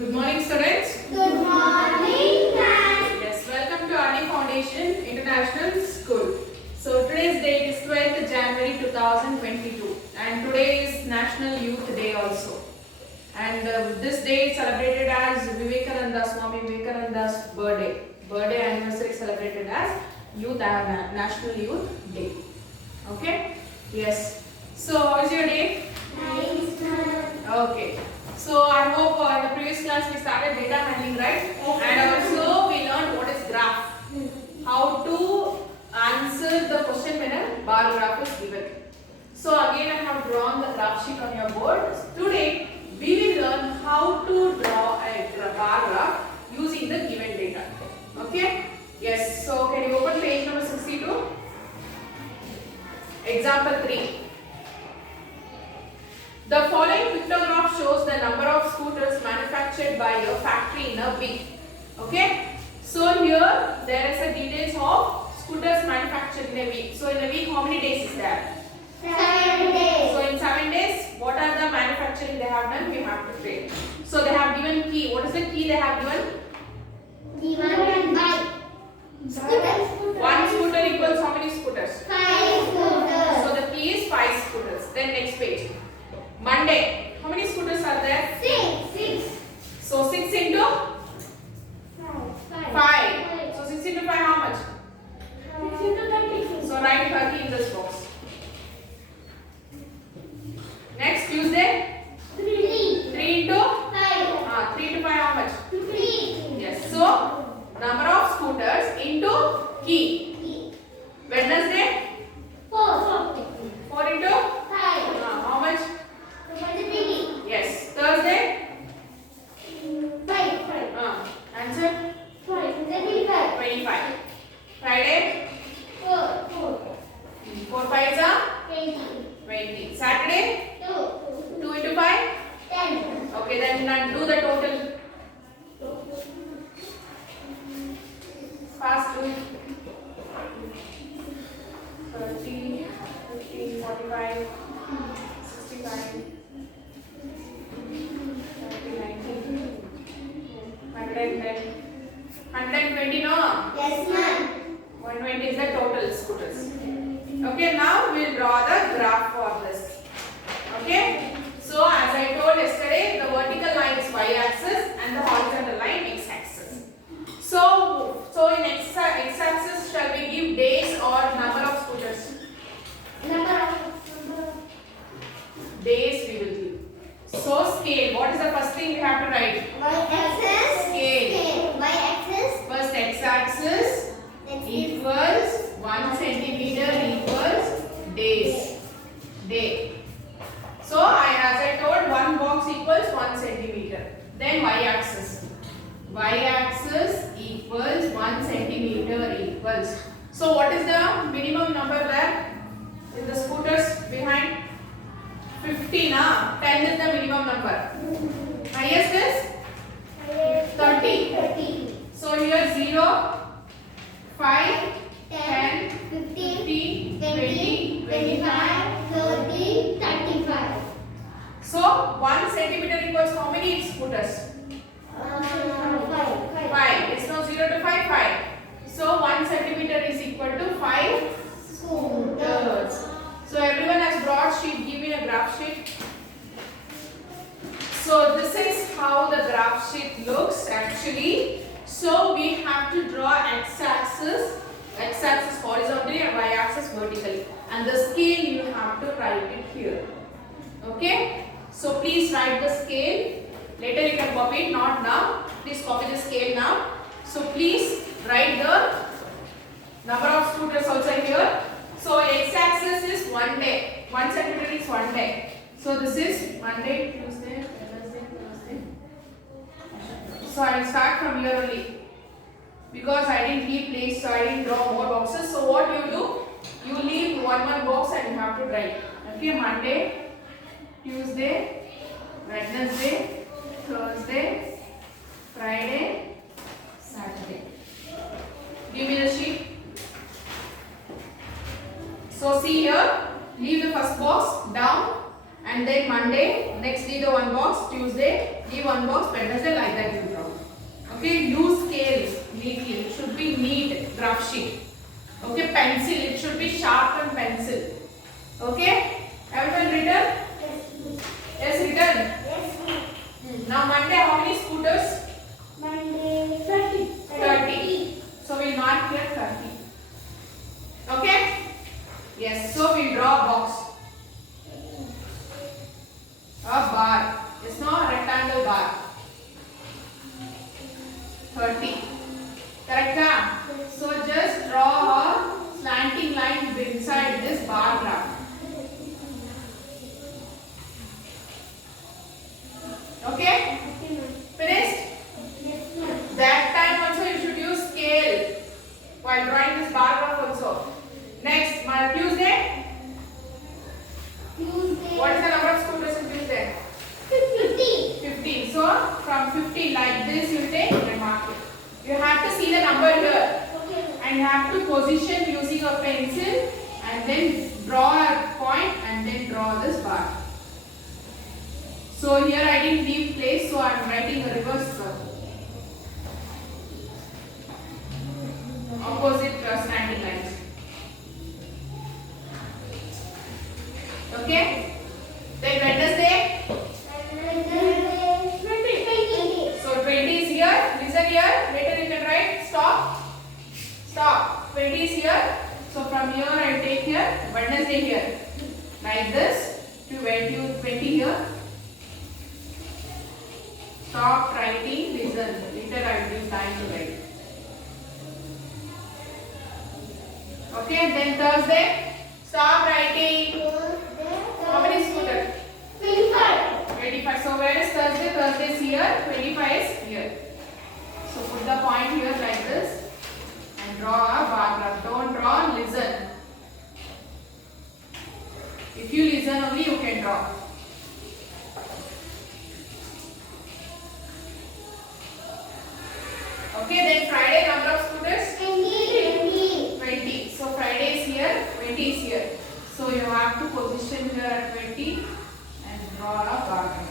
Good morning, students. Good morning, ma'am. Yes, welcome to Arni Foundation International School. So today's date is 12th January 2022 and today is National Youth Day also. And this day is celebrated as Vivekananda, Swami Vivekananda's birthday. Birthday anniversary celebrated as National Youth Day. Okay? Yes. So how is your day? Nice, ma'am. Okay. So I hope in the previous class we started data handling, right? And also we learned what is graph. How to answer the question when a bar graph is given. So again I have drawn the graph sheet on your board. Today we will learn how to draw a bar graph using the given data. Okay? Yes. So can you open page number 62? Example 3. The following pictograph shows the number of scooters manufactured by a factory in a week. Okay? So here there is a details of scooters manufactured in a week. So in a week how many days is there? 7 days. So in 7 days what are the manufacturing they have done? We have to trade. So they have given key. What is the key they have given? Given by scooters. One scooter equals how many scooters? 5 scooters. So the key is 5 scooters. Then next page. Monday. How many scooters are there? 6. So 6 into 5. So 6 into 5 how much? 6 into 30. So write 30 in this box. Next Tuesday. 3. 3 into 5. 3 to 5 how much? 3. Yes. So number of scooters into key. Wednesday. 4. 4 into 5. how much? 23. Yes. Thursday. 5. Answer 25. 25. Friday. 4. 4 5s are 20. 20. Saturday. 2. 2 into 5. 10. Okay, then do the total. Fast do it. 30, 50, 45, 65, 90, 110, 120 no? Yes, ma'am. 120 is the total scooters. Okay, now we'll draw the graph for this. Okay, so as I told yesterday, the vertical line is y-axis and the horizontal line x-axis. So in x-axis shall we give days or number of scooters? Days we will give. So scale. What is the first thing we have to write? Y-axis. Scale. Y-axis. First x-axis equals 1 centimeter equals days. Day. So as I told, one box equals 1 centimeter. Then y-axis. Y-axis equals 1 centimeter equals. So what is the minimum number there in the scooters behind? 50 na? 10 is the minimum number. Highest is 30. So here 0, 5, 10, 15, 20, 20, 25, 30, 35. So 1 centimeter equals how many scooters? 5. It's now 0 to 5, 5. So 1 centimeter is equal to 5 scooters. So everyone has broadsheet. Give me a graph sheet. So this is how the graph sheet looks actually. So we have to draw x-axis horizontally and y-axis vertically. And the scale you have to write it here. Okay? So please write the scale. Later you can copy it, not now. Please copy the scale now. So please write the number of scooters also here. So x-axis is 1 day. 1 centimeter is 1 day. So this is Monday, Tuesday, Wednesday, Thursday. So I will start from here only. Because I didn't keep place, so I didn't draw more boxes. So what you do? You leave one box and you have to write. Okay, Monday, Tuesday, Wednesday, Thursday, Friday, Saturday. Give me the sheet. So see here, leave the first box down and and then Monday, next leave the one box, Tuesday, leave one box, Wednesday, like that you draw. Okay, use scales neatly, it should be neat graph sheet. Okay, pencil, it should be sharpened pencil. Okay, everyone written? Yes, written. Yes. Now Monday, how many scooters? Monday 30. 30. So we'll mark here 30. Okay? Yes, so we draw a box. A bar. It's not a rectangle bar. 30. Correct? Huh? So just draw a slanting line inside this bar graph. Okay? Finished? That time also you should use scale while drawing this bar graph also. Next, Tuesday. Tuesday. What is the number of scooters in Tuesday? 50. 15. So from 15 like this you take and mark it. You have to see the number here Okay. and you have to position using a pencil and then draw a point and then draw this bar. So here I didn't leave place, so I am writing a reverse opposite slanting lines. Okay? Then Wednesday. 20. So 20 is here. Listen here. Later you can write stop. Stop. 20 is here. So from here I take here Wednesday here. Like this. To 20 here. Stop writing. Listen. Later I will use time to write. Okay. Then Thursday. Stop writing. How many scooters? 25. 25. So where is Thursday? Thursday is here. 25 is here. So put the point here like this and draw a bar graph. Don't draw, listen. If you listen only you can draw. Okay, then Friday number of scooters? 20. So Friday is here, 20 is here. So you have to position here at 20 and draw a bar graph.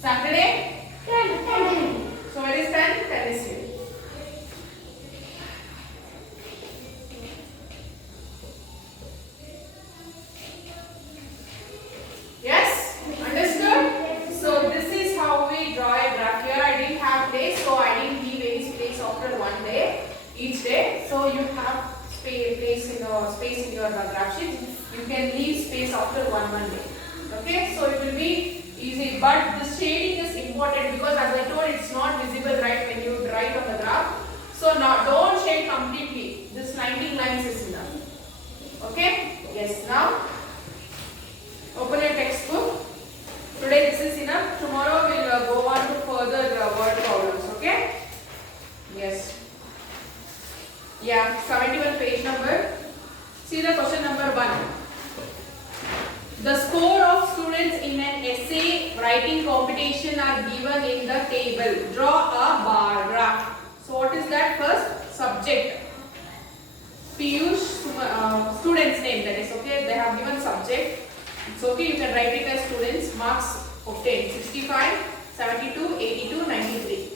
Saturday? 10. So where is 10? 10 is here. Yes? Understood? So this is how we draw a graph. Here I didn't have days, so I didn't leave any space after one day, each day. So you have space in your graph sheet. You can leave space after one day. Okay? So it will be easy. But the shading is important because as I told, it's not visible right when you write on the graph. So now don't shade completely. This slanting lines is enough. Okay? Yes. Now open your textbook. Today this is enough. Tomorrow we'll go on to further word problems. Okay? Yes. Yeah. 71 page number. See the question number 1. The score of students in an essay writing competition are given in the table. Draw a bar graph. So what is that first? Subject. Piyush, student's name that is, okay. They have given subject. It's okay, you can write it as students. Marks obtained 65, 72, 82, 93.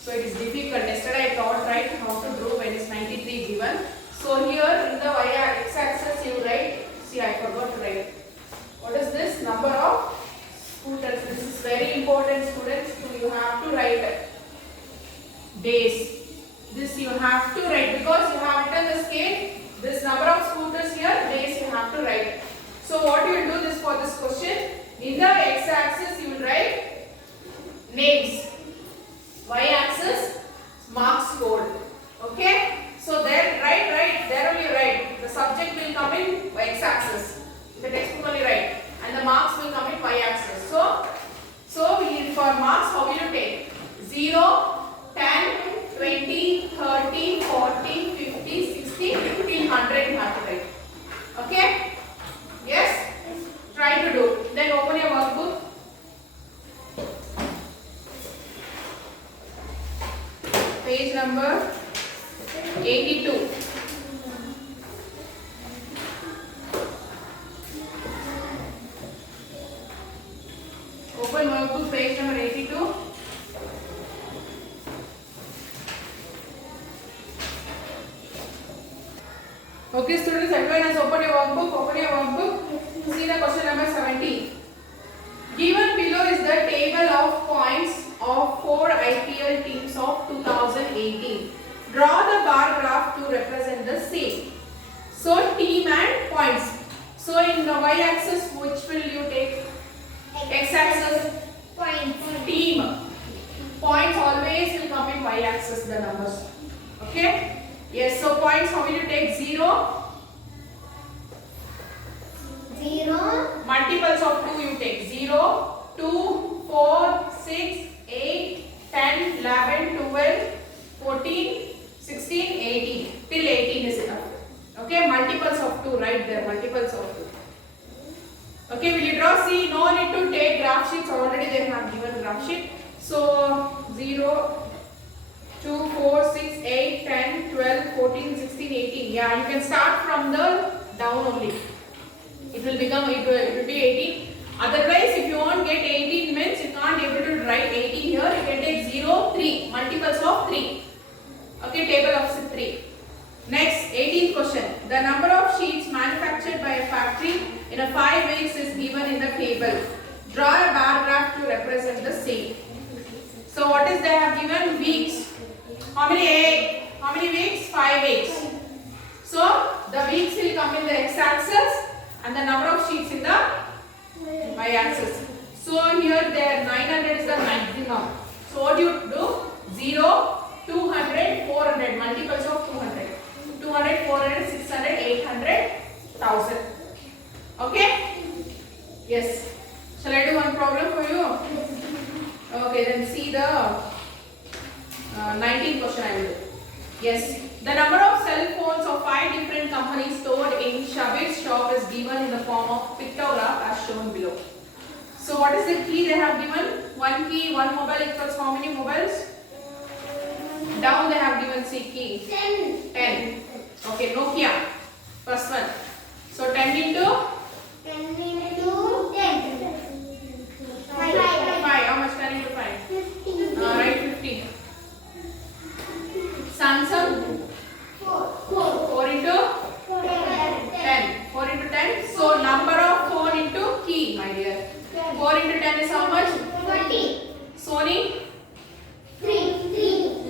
So it is difficult. Yesterday I taught right how to do when it's 93 given. So here in the x-axis you write, see I forgot to write. What is this? Number of scooters. This is very important, students. So you have to write days. This you have to write because you have written the scale. This number of scooters here, days you have to write. So what you will do this for this question? In the x-axis you will write names. Y-axis marks scored. Okay? So there write there only write. The subject will come in x-axis. The textbook only write. And the marks will come in y-axis. So for marks how will you take? 0, 10, 20, 30, 40, 50, 60, 50, 100 you have to write. Okay? Yes? Try to do. Then open your workbook. Page number 82. Open workbook page number 82. Okay, students, everyone has opened your workbook. Open your workbook. See the question number 17. Given below is the table of points of 4 IPL teams of 2018. Draw the bar graph to represent the same. So team and points. So in the y-axis, which will you take? X-axis. Point. Team. Points always will come in y-axis, the numbers. Okay? Yes, so points, how will you take? 0. 0. Multiples of 2 you take. 0, 2, 4, 6, 8, 10, 11, 12, 14, 16, 18. Till 18 is enough. Okay, multiples of 2 right there. Multiples of 2. Okay, will you draw? See, no need to take graph sheets. Already they have given graph sheet. So 0, 2, 4, 6, 8, 10, 12, 14, 16, 18. Yeah, you can start from the down only. It will be 18. Otherwise, if you won't get 18 means you can't able to write 18 here. You can take 0, 3. Multiples of 3. Okay, table of 3. Next, 18th question. The number of sheets manufactured by a factory in a 5 weeks is given in the table. Draw a bar graph to represent the same. So what is they have given? Weeks. How many weeks? 5 weeks. So the weeks will come in the x-axis and the number of sheets in the y-axis. So here there 900 is the maximum. So what you do? 0, 200, 400. Multiples of 200. 200, 400, 600, 800, 1000. Okay? Yes. Shall I do one problem for you? Okay, then see the 19th question I will do. Yes. The number of cell phones of 5 different companies stored in Shabir's shop is given in the form of pictograph as shown below. So what is the key they have given? One key, one mobile equals how many mobiles? Down they have given C key. 10. Okay, Nokia. First one. So 10 into? 10 into 10. 5. 5. How much 10 into 5? 15. Right, 15. Samsung? 4 into? 10. 4 into 10. So number of phone into key, my dear. 4 into 10 is how much? 40. Sony? 30.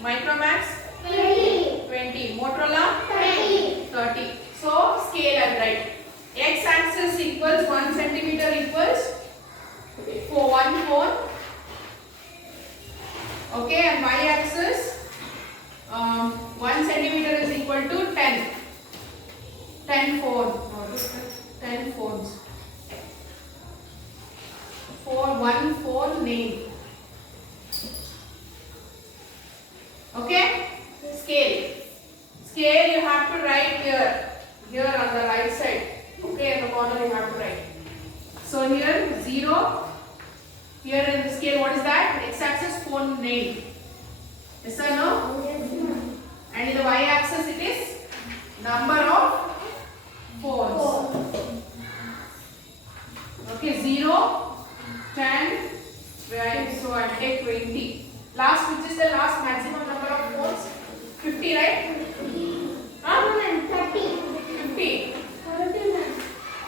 Micromax? 20. Motorola? 30. So scale and write. X-axis equals 1 centimeter equals for 1 phone. Okay, and y-axis 1 centimeter is equal to 10. 10 phones. 10 phones. For 1 phone name. Okay? Scale. Scale you have to write here. Here on the right side. Okay, in the corner you have to write. So here 0. Here in the scale, what is that? X-axis phone name. Yes or no? And in the y-axis it is number of phones. Okay, 0, 10, right? So I take 20. Last, which is the last maximum number of phones? 50, right? Huh? 50.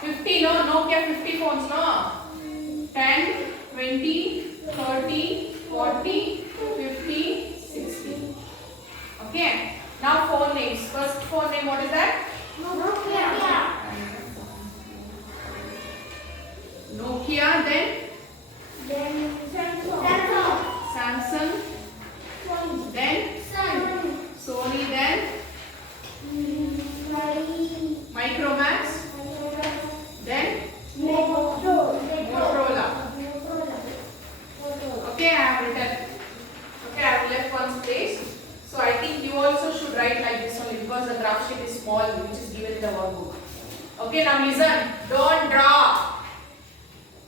50, no, Nokia 50 phones, no? 10, 20, 30, 40, 50, 60. Okay. Now phone names. First phone name, what is that? Nokia, then Samsung, then Sony, then Micromax, then Motorola. Okay, I have written. Okay, I have left one space. So I think you also should write like this only because the graph sheet is small, which is given in the workbook. Okay, now listen. Don't draw.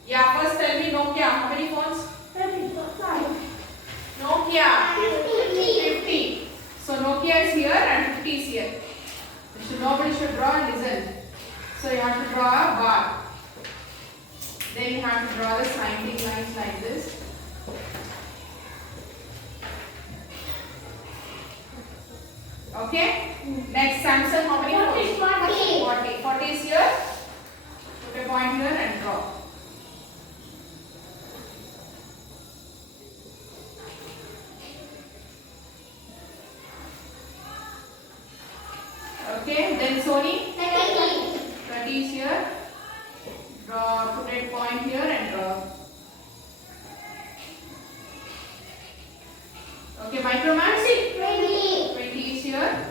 Yeah, first tell me Nokia. How many phones? Nokia. 50. So Nokia years here and 50 is here. Nobody should draw and listen. So you have to draw a bar. Then you have to draw the slanting lines like this. Okay. Next, Samson, how many? 40. 40 is here. Put a point here and draw. Okay. Then Sony, 30 is here. Draw. Put a point here and draw. Okay. Micromax, 20 is here.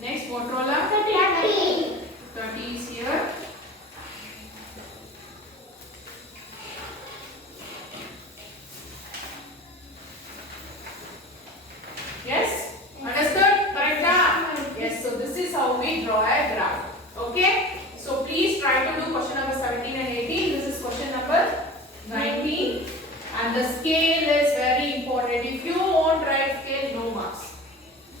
Next, Motorola, 30 is here. Yes? Understood? Correct? Yes, so this is how we draw a graph. Okay? So please try to do question number 17 and 18. This is question number 19. And the scale is very important. If you won't write scale, no marks.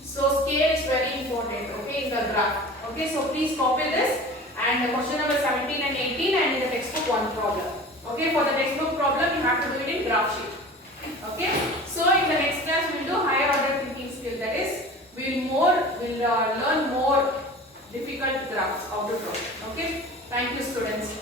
So scale is very important, okay, in the graph. Okay, so please copy this and the question number 17 and 18 and in the textbook one problem. Okay, for the textbook problem you have to do it in graph sheet. Okay, so in the next class we will do higher order thinking skill. That is, we will learn more difficult graphs how to draw. Okay, thank you students.